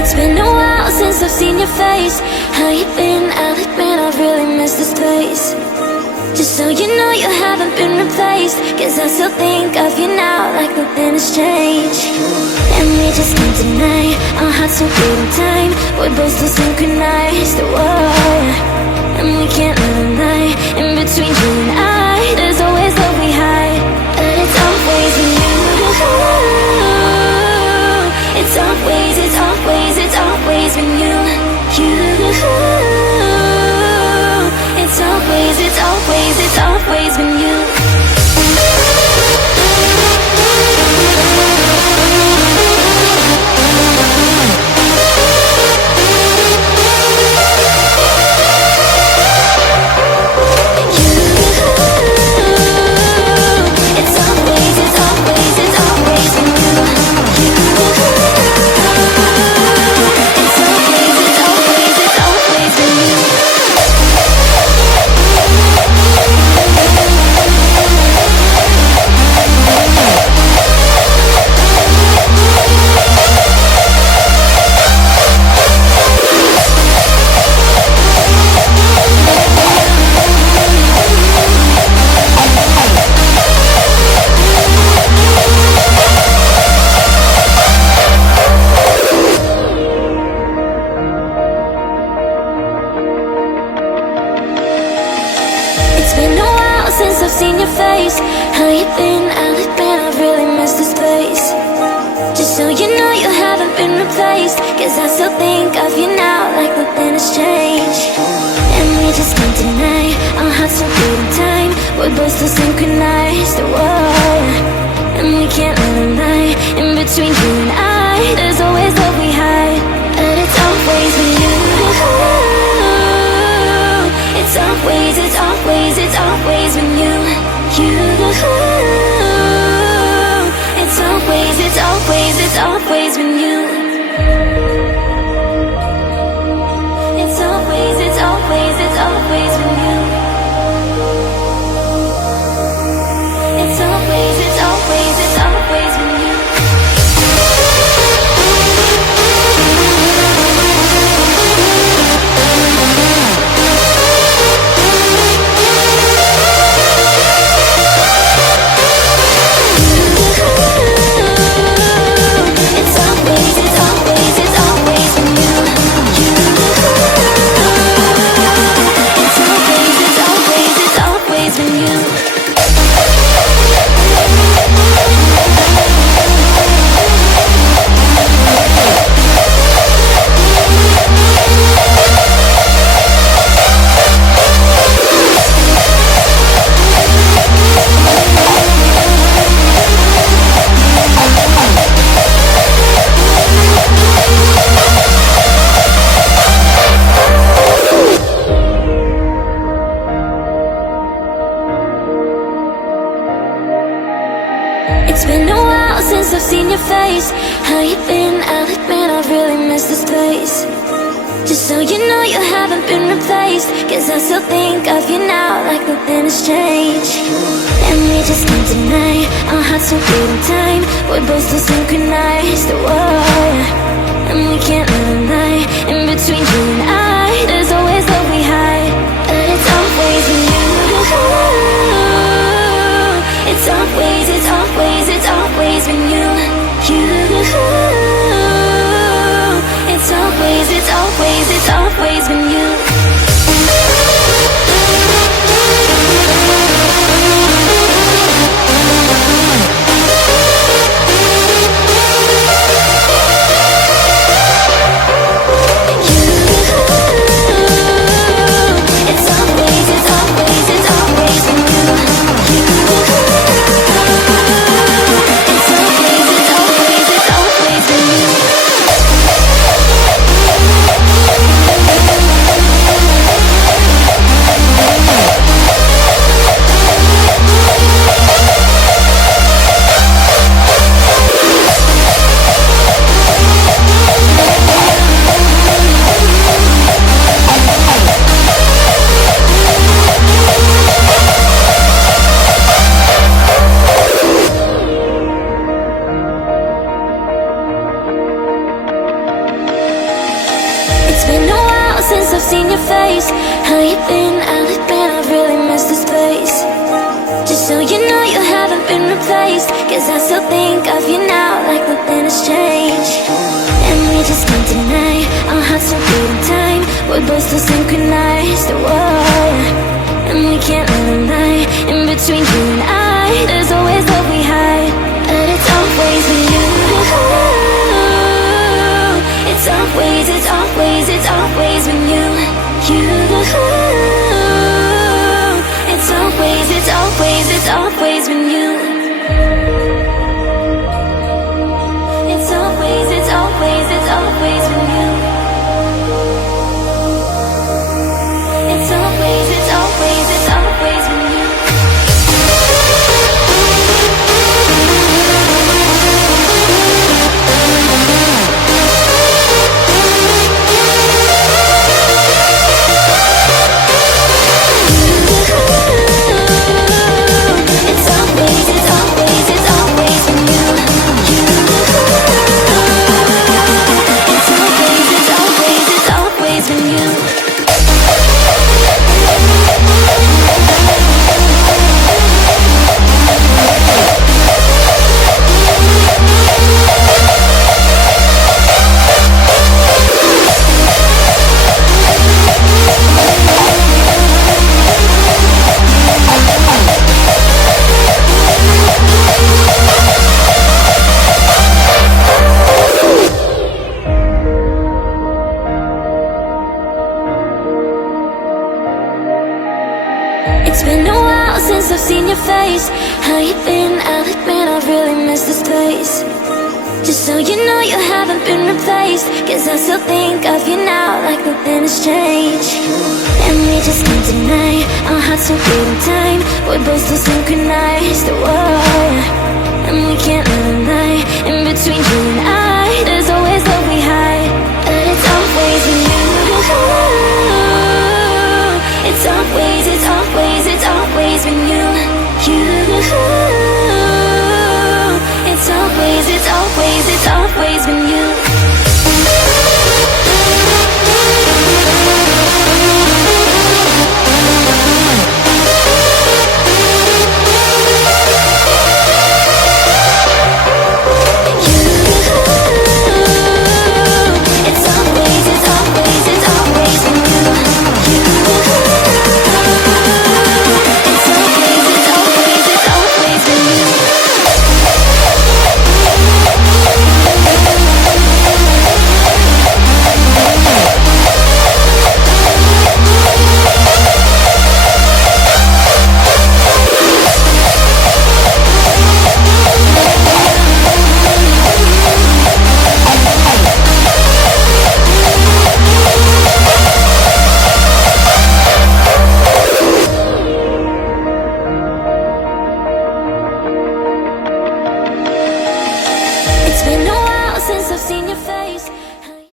It's been a while since I've seen your face. How you been? I'll admit I've really missed this place. Just so you know you haven't been replaced, 'cause I still think of you now like nothing has changed. And we just can't deny our hearts so good in time. We're both so synchronized, whoa. And we can't let a lie in between you and I. There's always love we hide, but it's always in you. It's always, it's always, it's always been you. It's always, it's always, it's always been you. It's been a while since I've seen your face. How you been? I'll admit I've really missed this place. Just so you know you haven't been replaced, 'cause I still think of you now like nothing has changed. And we just can't deny our hearts so good in time. We're both so synchronized, whoa. And we can't let a lie in between you and I. There's always love we hide, but it's always with you. It's always, it's always, it's always been you. It's always, it's always, it's always been you. It's always, it's always, it's always been you. It's always, it's always, it's always been you. It's been a while since I've seen your face. How you been? I'll admit I've really missed this place. Just so you know you haven't been replaced, 'cause I still think of you now like nothing has changed. And we just can't deny our hearts so good in time. We're both so synchronized, whoa. And we can't let a lie in between you and I. There's always love we hide, but it's always in you. It's always, it's always, it's always been you. It's always, it's always, it's always been you. You face. How you been? I'll admit I've really missed this place. Just so you know you haven't been replaced, 'cause I still think of you now like nothing has changed. And we just can't deny our hearts so good in time. We're both still synchronized, whoa. And we can't live a lie in between you and I. There's always love we hide, but it's always with you. It's always, it's always, it's always with you. It's always, it's always, it's always with you. It's always, it's always, it's always with you. It's always, it's always, it's always with you. It's been a while since I've seen your face. How you been? I'll admit I've really missed this place. Just so you know you haven't been replaced, 'cause I still think of you now like nothing has changed. And we just can't deny our hearts so good in time. We're both still synchronized, whoa. And we can't live a lie in between you and I. There's always love we hide, but it's always with you. It's always, it's always, it's always with you. It's always, it's always, it's always with you.